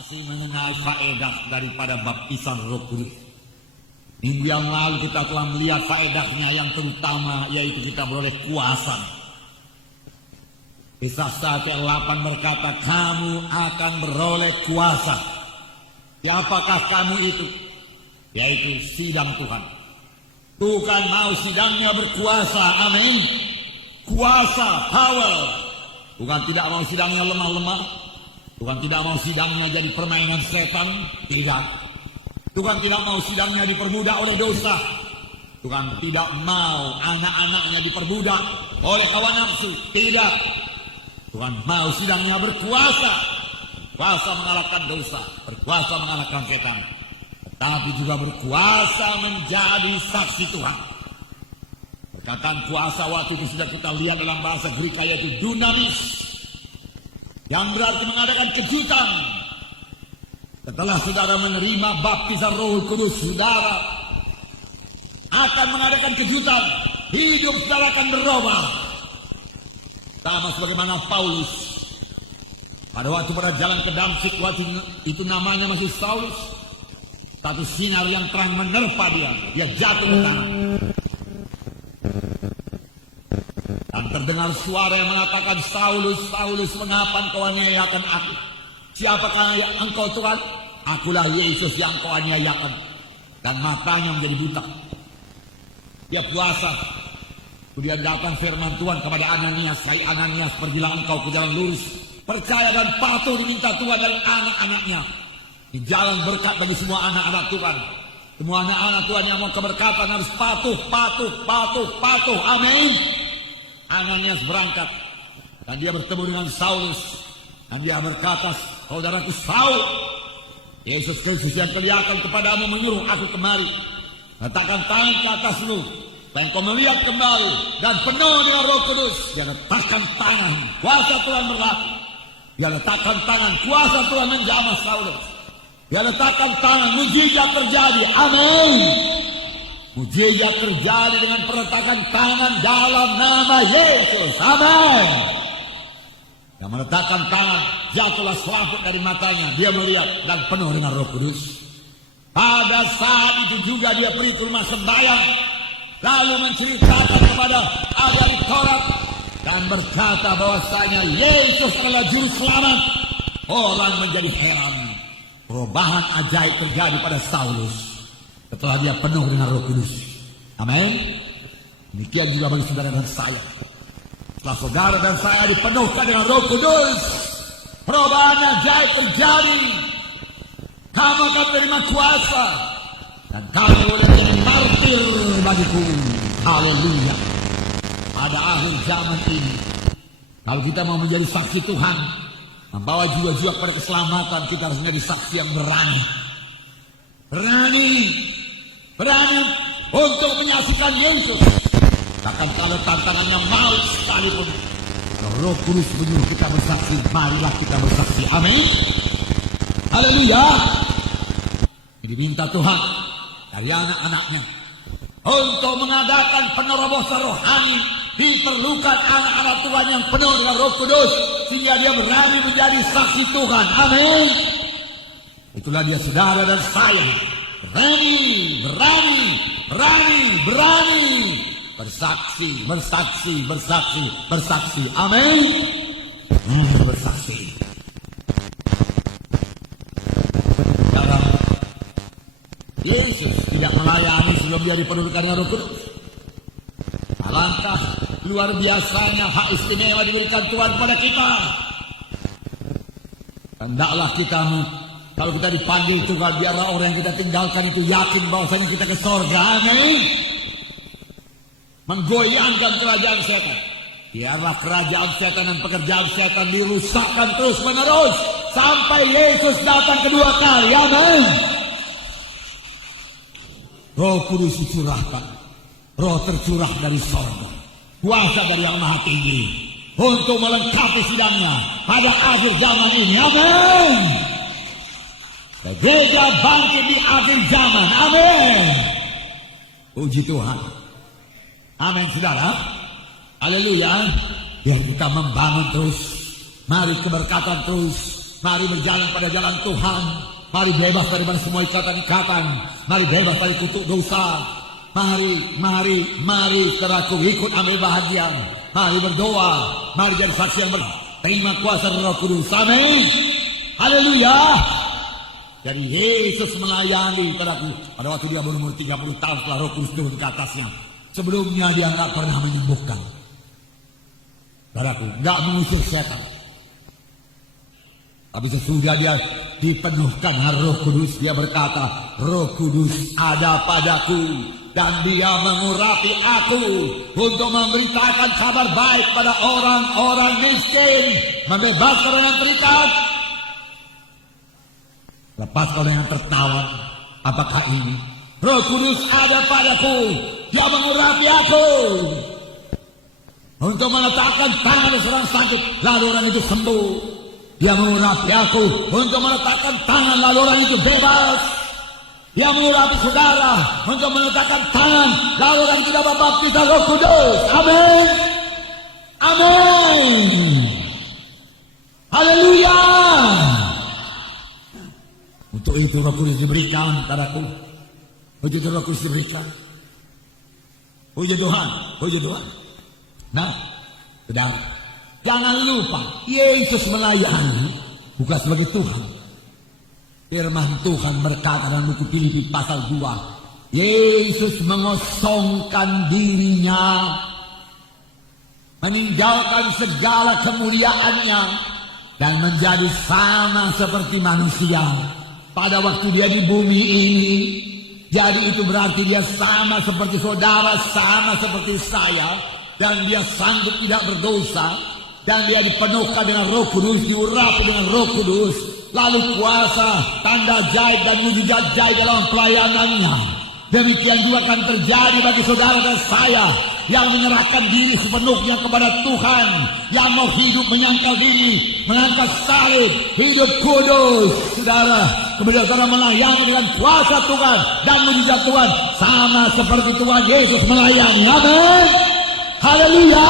masih mengenal faedah daripada baptisan Roh Kudus. Minggu yang lalu kita telah melihat faedahnya yang terutama, yaitu kita beroleh kuasa. Kisah 1:8 berkata, kamu akan beroleh kuasa. Siapakah kamu itu? Yaitu sidang Tuhan. Tuhan mau sidangnya berkuasa, amin. Kuasa, power. Tuhan tidak mau sidangnya lemah-lemah. Tuhan tidak mau sidangnya jadi permainan setan, tidak. Tuhan tidak mau sidangnya diperbudak oleh dosa. Tuhan tidak mau anak-anaknya diperbudak oleh hawa nafsu, tidak. Tuhan mau sidangnya berkuasa. Berkuasa mengalahkan dosa, berkuasa mengalahkan setan, tetapi juga berkuasa menjadi saksi Tuhan. Perkataan kuasa waktu itu sudah kita lihat dalam bahasa Greek, yaitu dunamis, yang berarti mengadakan kejutan. Setelah saudara menerima baptisan Roh Kudus, saudara akan mengadakan kejutan. Hidup saudara akan berubah. Sama sebagaimana Paulus pada waktu pada jalan ke Damsyik, waktu itu namanya masih Saulus. Satu sinar yang terang menerpa dia jatuh ke tanah. Dan terdengar suara yang mengatakan, Saulus, Saulus, mengapa engkau aniayakan aku? Siapakah engkau Tuhan? Akulah Yesus yang engkau aniayakan. Dan matanya menjadi buta. Dia puasa. Kemudian datang firman Tuhan kepada Ananias, hai Ananias, pergilah engkau ke jalan lurus, percaya dan patuh diminta Tuhan dan anak-anaknya. Di jalan berkat bagi semua anak-anak Tuhan. Semua anak-anak Tuhan yang mau keberkatan harus patuh, patuh, patuh, patuh. Amin. Ananias berangkat dan dia bertemu dengan Saulus. Dan dia berkata, saudaraku Saul, Yesus Kristus yang kelihatan kepadamu menyuruh aku kemari. Letakkan tangan ke atasmu, dan kau melihat kembali, dan penuh dengan Roh Kudus. Dia letakkan tangan, kuasa Tuhan berlaku. Dia letakkan tangan, kuasa Tuhan menjamah Saulus. Dia letakkan tangan, mujizat terjadi. Amin. Mujizat terjadi dengan perletakan tangan dalam nama Yesus. Amin. Yang meletakkan tangan, jatuhlah selaput dari matanya. Dia melihat dan penuh dengan Roh Kudus. Pada saat itu juga dia pergi ke rumah sembahyang, lalu menceritakan kepada ahli Taurat dan berkata bahwasanya Yesus adalah juru selamat. Orang menjadi heran. Perubahan ajaib terjadi pada Saulus setelah dia penuh dengan Roh Kudus. Amin. Demikian juga bagi saudara dan saya. Setelah saudara dan saya dipenuhkan dengan Roh Kudus, perubahan ajaib terjadi. Kamu akan menerima kuasa dan kamu boleh menjadi martir bagiku. Haleluya. Pada akhir zaman ini, kalau kita mau menjadi saksi Tuhan, membawa jiwa-jiwa kepada keselamatan, kita harus menjadi saksi yang berani. Berani untuk menyaksikan Yesus. Bahkan kalau tantangannya maut sekalipun, kalau Roh Kudus menyuruh kita bersaksi, marilah kita bersaksi. Amin. Haleluya. Diminta Tuhan dari anak-anaknya untuk mengadakan penerobosan rohani. Diperlukan anak-anak Tuhan yang penuh dengan Roh Kudus, sehingga dia berani menjadi saksi Tuhan. Amin. Itulah dia saudara dan saya. Berani. Bersaksi. Amin. Bersaksi. Yesus tidak melayani sebelum dia dipenuhkan dengan Roh Kudus. Alangkah luar biasanya hak istimewa diberikan Tuhan kepada kita. Hendaklah kita, kalau kita dipanggil Tuhan, biarlah orang yang kita tinggalkan itu yakin bahwasanya kita ke sorga. Amin. Menggoyangkan kerajaan setan. Biarlah kerajaan setan dan pekerjaan setan dirusakkan terus menerus sampai Yesus datang kedua kali. Amin. Roh Kudus dicurahkan, Roh tercurah dari sorga, kuasa dari Yang Maha Tinggi untuk melengkapi sidangnya pada akhir zaman ini. Amin. Gereja bangkit di akhir zaman. Amin. Puji Tuhan. Amin saudara. Haleluya. Biar kita membangun terus. Mari keberkatan terus. Mari berjalan pada jalan Tuhan. Mari bebas dari semua ikatan-ikatan. Mari bebas dari kutuk dosa. Mari saudaraku ikut ambil bahagian. Mari berdoa. Mari jadi saksi yang terima kuasa Roh Kudus. Amin. Haleluya. Jadi Yesus melayani saudaraku pada waktu dia berumur 30 tahun setelah Roh Kudus turun ke atasnya. Sebelumnya dia nggak pernah menyembuhkan. Saudaraku, nggak mengusir setan. Tapi sesudah dia dipenuhkan Roh Kudus, dia berkata, Roh Kudus ada padaku dan dia mengurapi aku untuk memberitakan kabar baik pada orang-orang miskin, membebaskan orang yang terikat, lepaskan orang yang tertawan. Apakah ini? Roh Kudus ada padaku, dia mengurapi aku untuk meletakkan tangan seorang sakit, lalu orang itu sembuh. Dia mengurapi aku untuk meletakkan tangan, lalu orang itu bebas. Dia mengurapi saudara untuk meletakkan tangan, lalu orang tidak berbaptis Roh Kudus. Amin. Amin. Haleluya. Untuk itu Roh Kudus diberikan padaku. Untuk itu Roh Kudus diberikan. Puji Tuhan, puji Tuhan. Nah, saudara, jangan lupa Yesus melayani bukan sebagai Tuhan. Firman Tuhan berkata dalam buku Filipi pasal 2, Yesus mengosongkan dirinya, meninggalkan segala kemuliaannya dan menjadi sama seperti manusia pada waktu dia di bumi ini. Jadi itu berarti dia sama seperti saudara, sama seperti saya, dan dia sanggup tidak berdosa, dan dia dipenuhkan dengan Roh Kudus, diurapi dengan Roh Kudus, lalu kuasa, tanda ajaib dan mujizat ajaib dalam pelayanannya. Demikian juga akan terjadi bagi saudara dan saya yang menyerahkan diri sepenuhnya kepada Tuhan, yang mau hidup menyangkal diri, mengangkat salib, hidup kudus. Saudara, kemudian saudara melayani dengan kuasa Tuhan dan mujizat Tuhan, sama seperti Tuhan Yesus melayani. Amin. Haleluya.